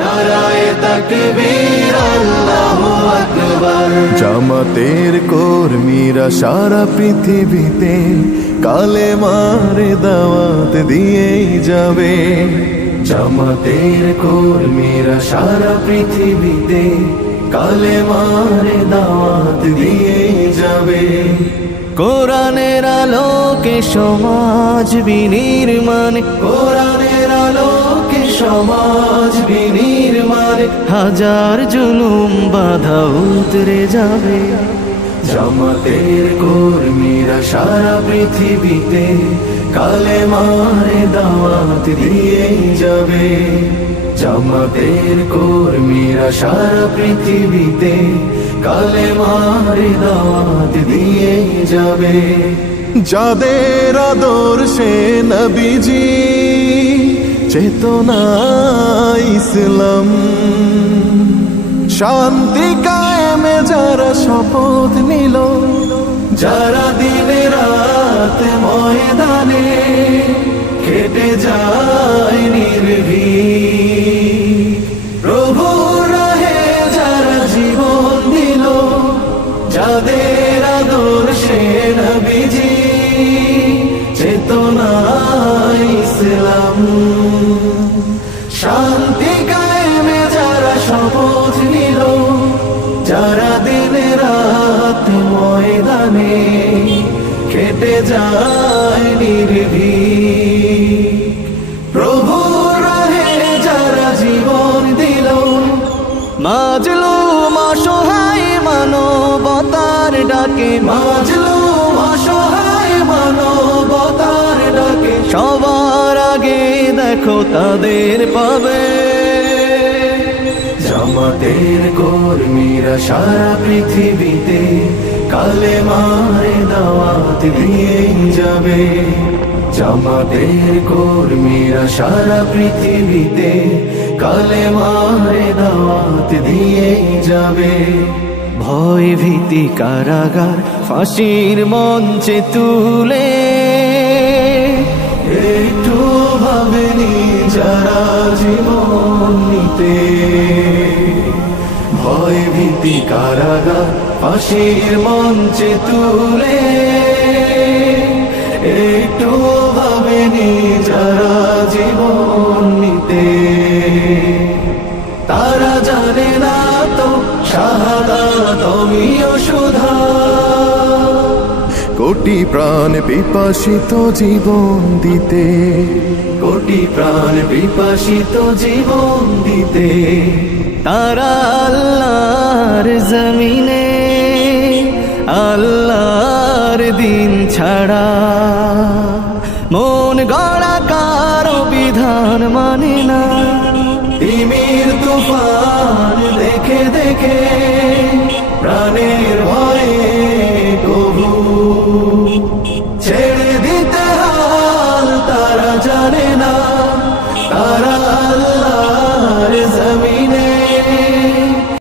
নারায়ে তাকবীর আল্লাহু আকবার। জামাতের কর্মীরা সারা পৃথিবীতে কালেমার দাওয়াত দিয়েই যাবে। জামাতের কর্মীরা সারা পৃথিবীতে কালেমার দাওয়াত দিয়েই যাবে। কোরআনের আলোকে সমাজ বিনির্মাণ, কোরআনের আলোকে সমাজ বিনির্মাণ, হাজার জুলুম বাধা উতরে যাবে। জামাতের কর্মীরা সারা পৃথিবীতে কালেমার দাওয়াত দিয়েই যাবে। জামাতের কর্মীরা সারা পৃথিবীতে কালেমার দাওয়াত দিয়েই যাবে। যাদের আদর্শে নবীজি চেতনা ইসলাম, শান্তি কায়েমে যারা শপথ নিল, যারা দিনে রাত ময়দানে কেটে যায় নির্ভীক, প্রভু রাহে যারা জীবন দিল, যাদের আদর্শে নবীজি চেতনা ইসলাম, শান্তি কায়েমে যারা শপথ নিল, যারা দিনে রাত ময়দানে কেটে যায় নির্ভীক, প্রভু রাহে যারা জীবন দিল, মাজলুম অসহায় মানবতার ডাকে, মাজলুম অসহায় মানবতার ডাকে, সবার আগে দেখো তাদের পাবে। জামাতের কর্মীরা সারা পৃথিবীতে কালেমার দাওয়াত দিয়েই যাবে। জামাতের কর্মীরা সারা পৃথিবীতে কালেমার দাওয়াত দিয়েই যাবে। ভয় ভীতি কারাগার ফাঁসির মঞ্চে তুলে, একটু ভাবেনি যারা জীবন নিতে, ভয় ভীতি কারাগার ফাঁসির মঞ্চে তুলে, একটু ভাবেনি যারা জীবন নিতে, তারা জানে না তো শাহাদাত আমিও সুধা। কোটি প্রাণ পিপাসিত জীবন দিতে, কোটি প্রাণ বিপাসিত জীবন দিতে, তারা আল্লাহর জমিনে আল্লাহর দিন ছাড়া মন গড়া কারো বিধান মানে না। তিমির তুফান দেখে দেখে প্রাণে